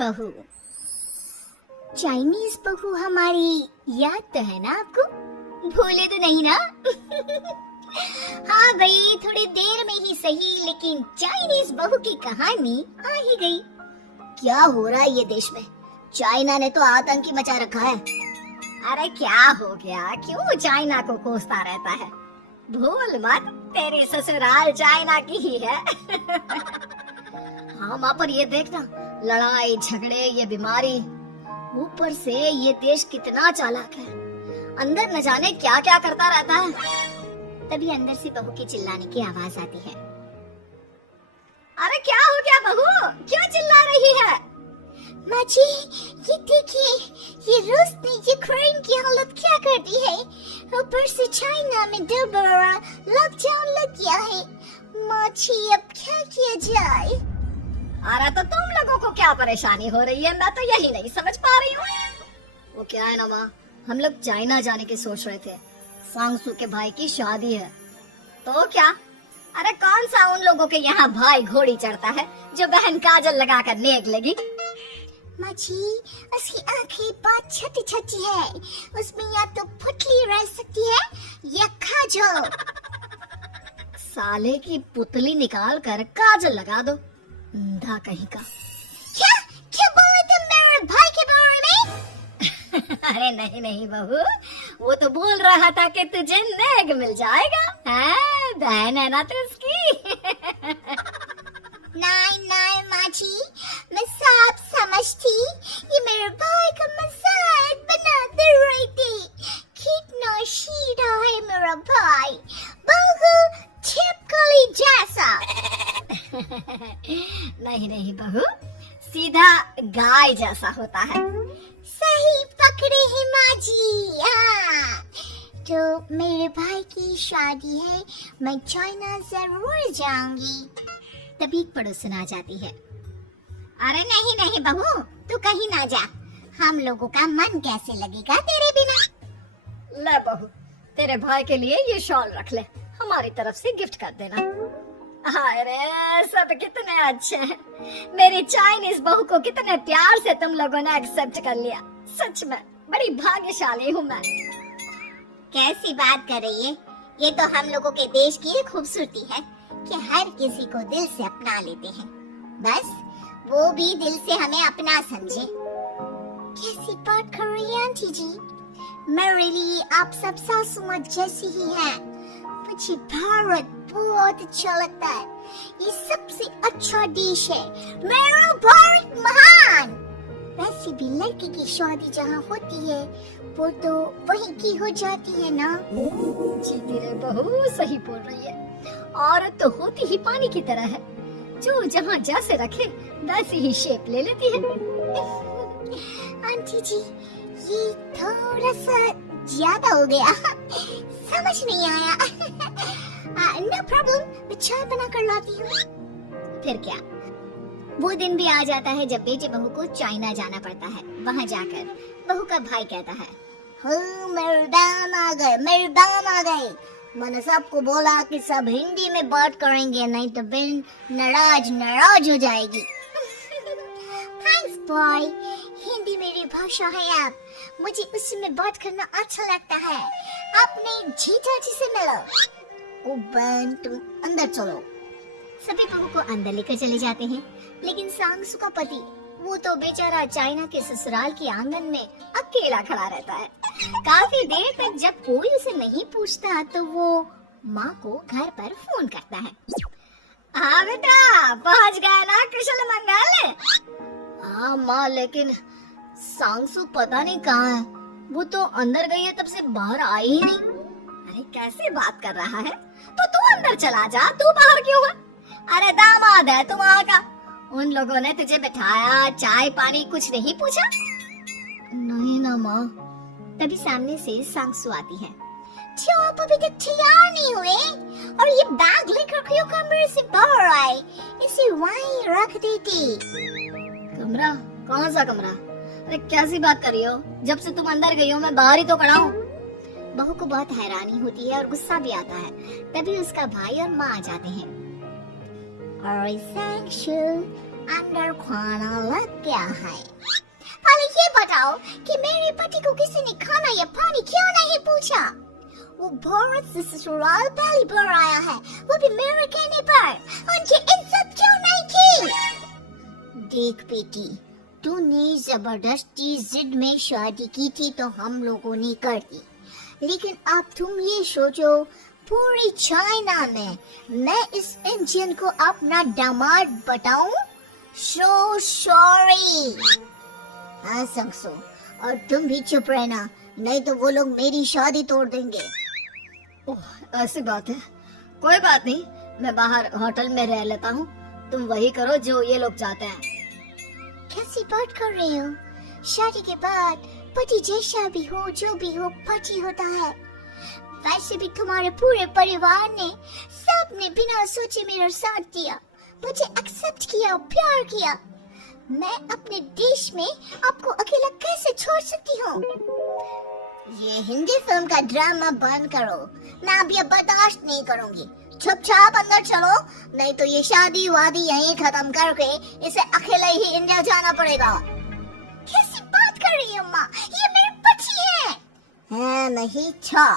बहू। चाइनीज बहू हमारी याद तो है ना आपको? भूले तो नहीं ना? हाँ भाई, थोड़ी देर में ही सही, लेकिन चाइनीज बहू की कहानी आ ही गई। क्या हो रहा है ये देश में? चाइना ने तो आतंक ही मचा रखा है। अरे क्या हो गया? क्यों चाइना को कोसता रहता है? भूल मत, तेरी ससुराल चाइना की ही है। हाँ माँ, पर ये देखना, लड़ाई झगड़े, ये बीमारी, ऊपर से ये देश कितना चालाक है। अंदर न जाने क्या क्या करता रहता है। तभी अंदर से बहू की चिल्लाने की आवाज आती है। अरे क्या हो गया बहू, क्यों चिल्ला रही है? माँ जी, ये देखिए, ये रूस ने यूक्रेन की हालत क्या कर दी है। ऊपर से चाइना में दोबारा लॉकडाउन लग गया है। माँ जी, अब क्या किया जाए? अरे तो तुम लोगों को क्या परेशानी हो रही है? मैं तो यही नहीं समझ पा रही हूँ। वो क्या है ना माँ, हम लोग चाइना जाने की सोच रहे थे। सांगसू के भाई की शादी है। तो क्या? अरे कौन सा उन लोगों के यहाँ भाई घोड़ी चढ़ता है जो बहन काजल लगाकर नेक लगी? माँ जी, उसकी आंखें बहुत छोटी छोटी है, उसमें या तो पुतली रह सकती है या काजल। साले की पुतली निकाल कर काजल लगा दो, अंधा कहीं का। क्या क्या बोले तुम मेरे भाई के बारे में? अरे नहीं नहीं बहू, वो तो बोल रहा था कि तुझे नेक मिल जाएगा। हाँ, बहन है ना तू उसकी। नहीं नहीं माँ जी, मैं सब समझती, ये मेरे भाई का मजाक बनाते रही थी। कितना सीधा है मेरा भाई, बिल्कुल छिपकली जैसा। नहीं नहीं बहू, सीधा गाय जैसा होता है। सही पकड़े हैं माँ जी। हाँ, तो मेरे भाई की शादी है, मैं चाइना जरूर जाऊंगी। तभी एक पड़ोसन आ जाती है। अरे नहीं नहीं बहू, तू कहीं ना जा, हम लोगों का मन कैसे लगेगा तेरे बिना। ले बहू, तेरे भाई के लिए ये शॉल रख ले, हमारी तरफ से गिफ्ट कर देना। अरे सब कितने अच्छे हैं। मेरी चाइनीज बहू को कितने प्यार से तुम लोगों ने एक्सेप्ट कर लिया। सच में बड़ी भाग्यशाली हूँ मैं। कैसी बात कर रही है? ये तो हम लोगों के देश की खूबसूरती है कि हर किसी को दिल से अपना लेते हैं, बस वो भी दिल से हमें अपना समझे। कैसी बात कर रही है आंटी जी? मेरे लिए आप सब सासू माँ जैसी ही हैं। मुझे भारत बहुत अच्छा लगता है, ये सबसे अच्छा देश है। मेरा भारत महान। वैसे भी लड़की की शादी जहाँ होती है वो तो वहीं की हो जाती है ना? जीती रहे बहू, सही बोल रही है। औरत तो होती ही पानी की तरह है, जो जहाँ जैसे रखे वैसी ही शेप ले लेती है। आंटी जी, ये थोड़ा सा ज्यादा हो गया, समझ नहीं आया। नो प्रॉब्लम, मैं चाय बना कर लाती हूँ। फिर क्या, वो दिन भी आ जाता है जब बेटे बहू को चाइना जाना पड़ता है। वहाँ जाकर बहू का भाई कहता है, मेरे दाम आ गए, मेरे दाम आ गए। मैंने सबको बोला कि सब हिंदी में बात करेंगे, नहीं तो बहन नाराज हो जाएगी। थैंक्स बॉय, हिंदी मेरी भाषा है। आप मुझे उसमें बात करना अच्छा लगता है। अपने जीजा जी से मिलो। ओ बहन, तुम अंदर चलो। सभी बहू को अंदर लेकर चले जाते हैं, लेकिन सांगसू का पति, वो तो बेचारा चाइना के ससुराल के आंगन में अकेला खड़ा रहता है। काफी देर तक जब कोई उसे नहीं पूछता तो वो माँ को घर पर फोन करता है। हाँ बेटा, पहुँच गए ना कुशल मंगल? हाँ माँ, लेकिन सांगसू पता नहीं कहाँ है, वो तो अंदर गई है, तब से बाहर आई ही नहीं। अरे कैसे बात कर रहा है? तो तू अंदर चला जा, तू बाहर क्यों है? अरे दामाद है तुम वहाँ का, उन लोगों ने तुझे बिठाया, चाय पानी कुछ नहीं पूछा? नहीं ना माँ। तभी सामने से सांगसू आती है। आप अभी तक तैयार नहीं हुए और ये बैग लेकर क्यों कमरे से बाहर आए? इसे वहीं रख देती। कमरा? कौन सा कमरा? अरे कैसी बात कर रही हो? जब से तुम अंदर गई हो मैं बाहर ही तो खड़ा हूँ। बहू को बहुत हैरानी होती है और गुस्सा भी आता है। तभी उसका भाई और माँ आ जाते हैं। और अंदर खाना लग क्या है? पहले ये बताओ कि मेरे पति को किसी ने खाना या पानी क्यों नहीं पूछा? वो भारत से ससुराल पहली बार आया है, वो भी मेरे कहने पर। उनकी इज्जत क्यों नहीं की? देख बेटी, तूने जबरदस्ती जिद में शादी की थी तो हम लोगों ने कर दी, लेकिन अब तुम ये सोचो, पूरी चाइना में मैं इस इंडियन को अपना दामाद बताऊं? So sorry। हाँ संगसो, और तुम भी चुप रहना, नहीं तो वो लोग मेरी शादी तोड़ देंगे। ओह, ऐसी बात है। कोई बात नहीं, मैं बाहर होटल में रह लेता हूँ, तुम वही करो जो ये लोग चाहते हैं। कैसी बात कर रहे हो? शादी के बाद पति जैसा भी हो, जो भी हो, पति होता है। वैसे भी तुम्हारे पूरे परिवार ने, सबने बिना सोचे मेरा साथ दिया, मुझे एक्सेप्ट किया, प्यार किया। मैं अपने देश में आपको अकेला कैसे छोड़ सकती हूँ? ये हिंदी फिल्म का ड्रामा बंद करो, मैं अब ये बर्दाश्त नहीं करूँगी। चुपचाप अंदर चलो, नहीं तो ये शादी वादी यहीं खत्म करके इसे अकेला ही इंडिया जाना पड़ेगा। कैसी बात कर रही है अम्मा? ये मेरे पति हैं। नहीं था,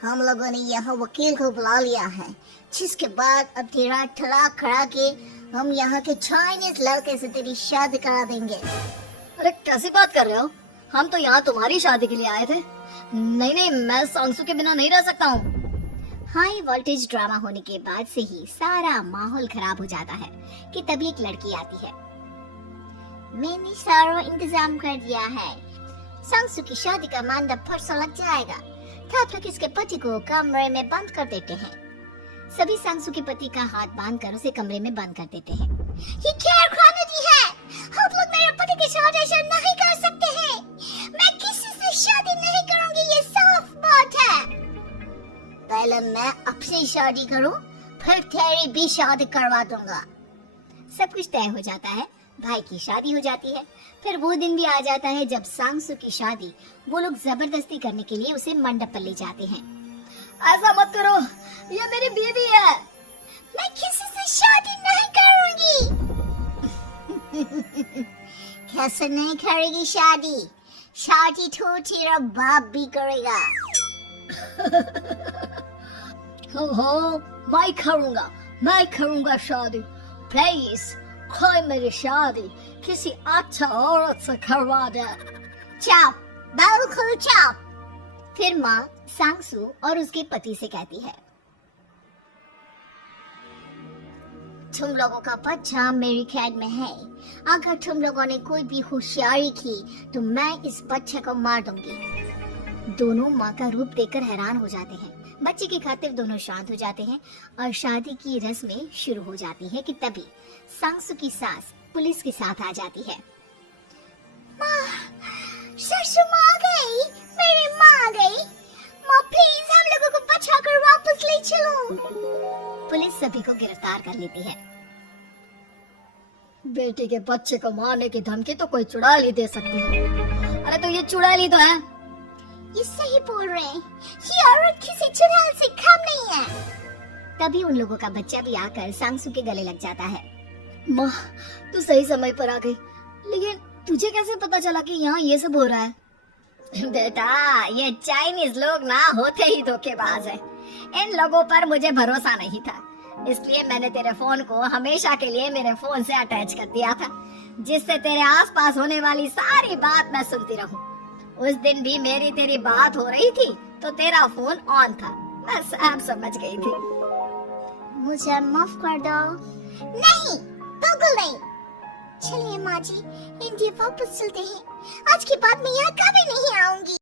हम लोगों ने यहाँ वकील को बुला लिया है, जिसके बाद अब तेरा तलाक करा के हम यहाँ के चाइनीज लड़के से तेरी शादी करा देंगे। अरे कैसी बात कर रहे हो? हम तो यहाँ तुम्हारी शादी के लिए आए थे। नहीं, मैं सांसू के बिना नहीं रह सकता हूँ। हाई वोल्टेज ड्रामा होने के बाद से ही सारा माहौल खराब हो जाता है कि तभी एक लड़की आती है। मैंने सारा इंतजाम कर दिया है, सांसू की शादी का मंडप परसों लग जाएगा। तब तक इसके पति को कमरे में बंद कर देते हैं। सभी सांसू के पति का हाथ बांध कर उसे कमरे में बंद कर देते हैं। ये क्या खानगी है? आप लोग मेरे पति के साथ ऐसा नहीं कर सकते हैं। मैं किसी से शादी नहीं करूंगी, ये साफ बात है। पहले मैं अपनी शादी करूं, फिर तेरी भी शादी करवा दूंगा। सब कुछ तय हो जाता है, भाई की शादी हो जाती है। फिर वो दिन भी आ जाता है जब सांसू की शादी वो लोग जबरदस्ती करने के लिए उसे मंडप पर ले जाते हैं। ऐसा मत करो, ये मेरी बीवी है। मैं किसी से शादी नहीं करूंगी। कैसे नहीं करेगी शादी? शादी तो तेरा बाप भी करेगा। हो, मैं करूंगा शादी। प्लीज कोई मेरी शादी किसी अच्छा औरत से करवा दे। चुप, बिल्कुल चुप। फिर माँ सांसू और उसके पति से कहती है, तुम लोगों का बच्चा मेरी कैद में है। अगर तुम लोगों ने कोई भी होशियारी की तो मैं इस बच्चे को मार दूंगी। दोनों माँ का रूप देखकर हैरान हो जाते हैं। बच्चे की खातिर दोनों शांत हो जाते हैं और शादी की रस्में शुरू हो जाती है कि तभी सांसू की सास पुलिस के साथ आ जाती है। माँ, ससुर माँ आ गई, मेरी माँ आ गई। माँ प्लीज हम लोगों को बचाकर वापस ले चलो। पुलिस सभी को गिरफ्तार कर लेती है। बेटी के बच्चे को मारने की धमकी तो कोई चुड़ैल ही दे सकती है। अरे तो ये चुड़ैल ही तो है। ये सही बोल रहे हैं, ये औरत किसी चुड़ैल से कम नहीं है। तभी उन लोगों का बच्चा भी आकर सांसू के गले लग जाता है। माँ, तू सही समय पर आ गई, लेकिन तुझे कैसे पता चला कि यहाँ ये सब हो रहा है? बेटा, ये चाइनीज लोग ना होते ही धोखेबाज है। इन लोगों पर मुझे भरोसा नहीं था, इसलिए मैंने तेरे फोन को हमेशा के लिए मेरे फोन से अटैच कर दिया था, जिससे तेरे आसपास होने वाली सारी बात मैं सुनती रहूं। उस दिन भी मेरी तेरी बात हो रही थी तो तेरा फोन ऑन था, मैं सब समझ गई थी। मुझे माफ कर दो। नहीं, बिल्कुल नहीं। चलिए माँ जी, इंडिया वापस चलते हैं। आज के बाद मैं यहाँ कभी नहीं आऊंगी।